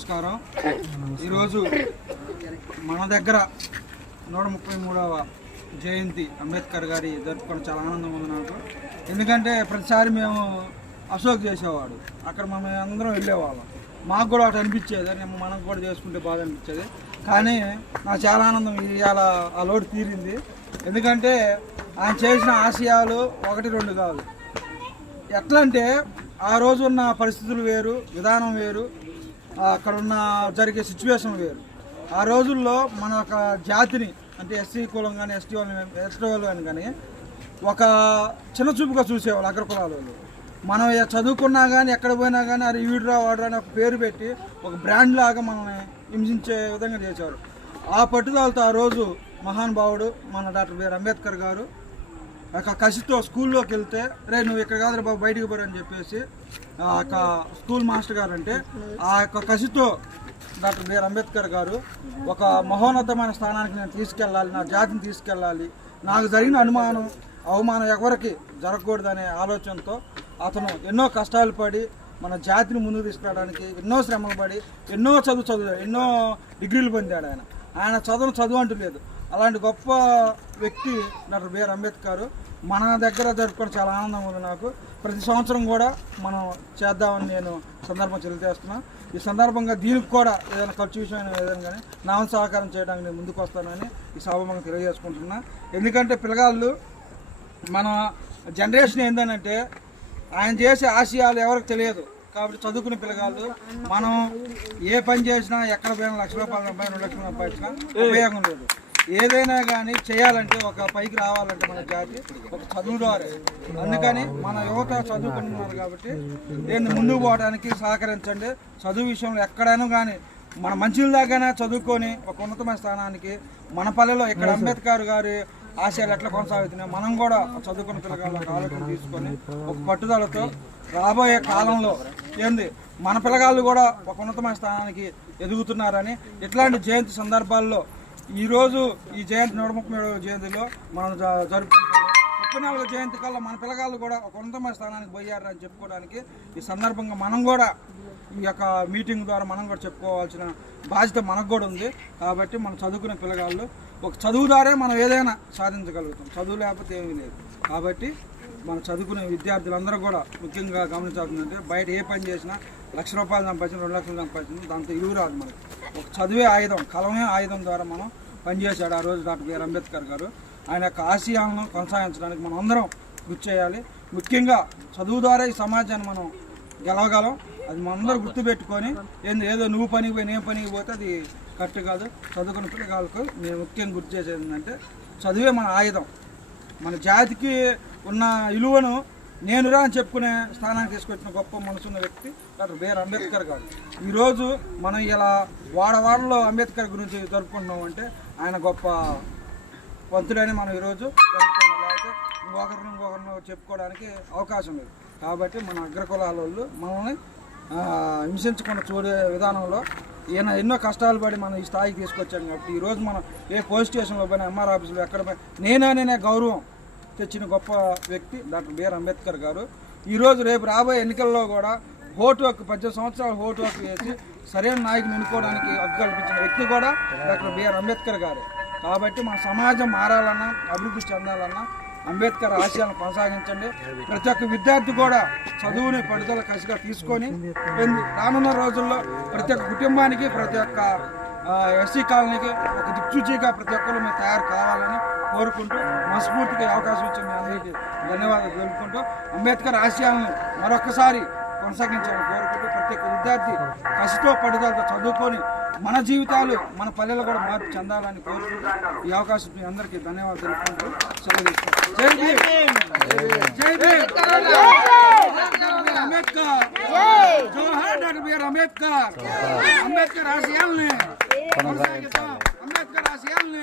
నమస్కారం. ఈరోజు మన దగ్గర నూట ముప్పై మూడవ జయంతి అంబేద్కర్ గారి జరుపుకోవడం చాలా ఆనందం ఉంది నాకు. ఎందుకంటే ప్రతిసారి మేము అశోక్ చేసేవాడు. అక్కడ మనం అందరం వెళ్ళేవాళ్ళం. మాకు కూడా అటు అనిపించేది అని మనం కూడా చేసుకుంటే బాధ అనిపించేది. కానీ నాకు చాలా ఆనందం ఇవాళ ఆ లోటు తీరింది. ఎందుకంటే ఆయన చేసిన ఆశయాలు ఒకటి రెండు కాదు. ఎట్లా అంటే ఆ రోజు ఉన్న పరిస్థితులు వేరు విధానం వేరు. అక్కడ ఉన్న జరిగే సిచ్యువేషన్ వేరు. ఆ రోజుల్లో మన ఒక జాతిని అంటే ఎస్సీ కులం కానీ ఎస్టీ వాళ్ళు ఎస్టీ వాళ్ళు అని కానీ ఒక చిన్న చూపుగా చూసేవాళ్ళు అగ్ర కులాల వాళ్ళు. మనం చదువుకున్నా కానీ ఎక్కడ పోయినా కానీ అది వీడురా వాడురా అని ఒక పేరు పెట్టి ఒక బ్రాండ్ లాగా మనల్ని హింసించే విధంగా చేశారు ఆ పట్టుదలతో ఆ రోజు మహానుభావుడు మన డాక్టర్ బిఆర్ అంబేద్కర్ గారు కసితో స్కూల్లోకి వెళ్తే రే నువ్వు ఇక్కడ కాదు బాబు బయటికి పోరు అని చెప్పేసి ఆ యొక్క స్కూల్ మాస్టర్ గారు అంటే ఆ యొక్క కసితో డాక్టర్ బిఆర్ అంబేద్కర్ గారు ఒక మహోన్నతమైన స్థానానికి నేను తీసుకెళ్ళాలి నా జాతిని తీసుకెళ్ళాలి నాకు జరిగిన అనుమానం అవమానం ఎవరికి జరగకూడదనే ఆలోచనతో అతను ఎన్నో కష్టాలు పడి మన జాతిని ముందుకు తీసుకురావడానికి ఎన్నో శ్రమలు పడి ఎన్నో చదువు చదువు ఎన్నో డిగ్రీలు పొందాడు ఆయన. ఆయన చదువు చదువు అంటూ లేదు అలాంటి గొప్ప వ్యక్తి డాక్టర్ బిఆర్ అంబేద్కర్ మన దగ్గర జరుపుకోవడం చాలా ఆనందం ఉంది నాకు. ప్రతి సంవత్సరం కూడా మనం చేద్దామని నేను సందర్భం తెలియజేస్తున్నాను ఈ సందర్భంగా దీనికి కూడా ఏదైనా ఖర్చు విషయం ఏదైనా కానీ నా సహకారం చేయడానికి నేను ముందుకు వస్తానని ఈ సభమంగా తెలియజేసుకుంటున్నా. ఎందుకంటే పిల్లగాళ్ళు మన జనరేషన్ ఏంటంటే ఆయన చేసే ఆశయాలు ఎవరికి తెలియదు. కాబట్టి చదువుకునే పిల్లగాళ్ళు మనం ఏ పని చేసినా ఎక్కడ పోయినా లక్ష రూపాయలు సంపాదించిన రెండు లక్షలు సంపాదించినా ఉపయోగం లేదు. ఏదైనా కానీ చేయాలంటే ఒక పైకి రావాలంటే మన జాతి ఒక చదువు ద్వారా అందుకని మన యువత చదువుకుంటున్నారు కాబట్టి దీన్ని ముందుకు పోవడానికి సహకరించండి. చదువు విషయంలో ఎక్కడైనా కానీ మన మంచి దాకానే చదువుకొని ఒక ఉన్నతమైన స్థానానికి మన పల్లెలో ఇక్కడ అంబేద్కర్ గారి ఆశయాలు ఎట్లా కొనసాగుతున్నాయి మనం కూడా చదువుకున్న పిల్లగాళ్ళ ఒక ఆలోచన తీసుకొని ఒక పట్టుదలతో రాబోయే కాలంలో ఏంది మన పిల్లగాళ్ళు కూడా ఒక ఉన్నతమైన స్థానానికి ఎదుగుతున్నారని ఇట్లాంటి జయంతి సందర్భాల్లో ఈరోజు ఈ జయంతి నూట ముప్పై ఏడవ జయంతిలో మనం జరుపుకుంటున్నాం. ముప్పై నాలుగో జయంతి కల్లా మన పిల్లగాళ్ళు కూడా ఒక ఉన్నతమైన స్థానానికి పోయారు అని చెప్పుకోవడానికి ఈ సందర్భంగా మనం కూడా ఈ యొక్క మీటింగ్ ద్వారా మనం కూడా చెప్పుకోవాల్సిన బాధ్యత మనకు కూడా ఉంది. కాబట్టి మనం చదువుకునే పిల్లగాళ్ళు ఒక చదువు ద్వారే మనం ఏదైనా సాధించగలుగుతాం. చదువు లేకపోతే ఏమీ లేదు. కాబట్టి మన చదువుకునే విద్యార్థులందరూ కూడా ముఖ్యంగా గమనించాల్సిందంటే బయట ఏ పని చేసినా లక్ష రూపాయలు సంపాదించిన రెండు లక్షలు సంపాదించిన దాంతో ఇరువు రాదు మనకి. ఒక చదివే ఆయుధం కలమే ఆయుధం ద్వారా మనం పనిచేశాడు ఆ రోజు డాక్టర్ బిఆర్ అంబేద్కర్ గారు. ఆయన యొక్క ఆశయాలను కొనసాగించడానికి మనం అందరం గుర్తు చేయాలి. ముఖ్యంగా చదువు ద్వారా ఈ సమాజాన్ని మనం గెలవగలం. అది మనందరూ గుర్తుపెట్టుకొని ఏంది ఏదో నువ్వు పనికి పోయి నేను పనికి పోతే అది కరెక్ట్ కాదు. చదువుకున్న పిల్లగాళ్ళకు నేను ముఖ్యంగా గుర్తు చేసేది ఏంటంటే చదివే మన ఆయుధం. మన జాతికి ఉన్న విలువను నేనురా అని చెప్పుకునే స్థానానికి తీసుకొచ్చిన గొప్ప మనసున్న వ్యక్తి డాక్టర్ బిఆర్ అంబేద్కర్ గారు. ఈరోజు మనం ఇలా వాడవాడలో అంబేద్కర్ గురించి జరుపుకుంటున్నాం అంటే ఆయన గొప్ప వంతుడని మనం ఈరోజు జరుపుకున్నాం లేకపోతే ఇంకొకరిని ఇంకొకరిని చెప్పుకోవడానికి అవకాశం లేదు. కాబట్టి మన అగ్రకులాల వాళ్ళు మనల్ని హింసించకుండా చూడే విధానంలో ఈయన ఎన్నో కష్టాలు పడి మనం ఈ స్థాయికి తీసుకొచ్చాం కాబట్టి ఈరోజు మనం ఏ పోలీస్ స్టేషన్లో పోయినా ఎంఆర్ ఆఫీస్లో ఎక్కడ పోయినా నేనే గౌరవం. తెచ్చిన గొప్ప వ్యక్తి డాక్టర్ బిఆర్ అంబేద్కర్ గారు. ఈరోజు రేపు రాబోయే ఎన్నికల్లో కూడా ఓటు హక్కు పద్దెనిమిది సంవత్సరాలు ఓటు హక్కు వేసి సరైన నాయకుని ఎన్నుకోవడానికి హక్కు కల్పించిన వ్యక్తి కూడా డాక్టర్ బిఆర్ అంబేద్కర్ గారు. కాబట్టి మన సమాజం మారాలన్నా అభివృద్ధి చెందాలన్నా అంబేద్కర్ ఆశయాలను కొనసాగించండి. ప్రతి ఒక్క విద్యార్థి కూడా చదువుని పడుదల కసిగా తీసుకొని రానున్న రోజుల్లో ప్రతి ఒక్క కుటుంబానికి ప్రతి ఒక్క ఎస్సీ కాలనీకి ఒక దిక్సూచిగా ప్రతి ఒక్కరు మేము తయారు కావాలని కోరుకుంటూ మనస్ఫూర్తిగా అవకాశం ఇచ్చిన అందరికీ ధన్యవాదాలు తెలుపుకుంటూ అంబేద్కర్ ఆశయాలను మరొకసారి కొనసాగించాలని కోరుకుంటూ ప్రతి ఒక్క విద్యార్థి కసితో పడుదలతో చదువుకొని మన జీవితాలు మన పల్లెలు కూడా మార్పు చెందాలని కోరుకుంటూ ఈ అవకాశం మీ అందరికీ ధన్యవాదాలు తెలుపుకుంటూ అంబేద్కర్! అంబేద్కర్! అంబేద్కర్ ఆశయాల్ని కొనసాగిద్దాం అంబేద్కర్ ఆశయాల్ని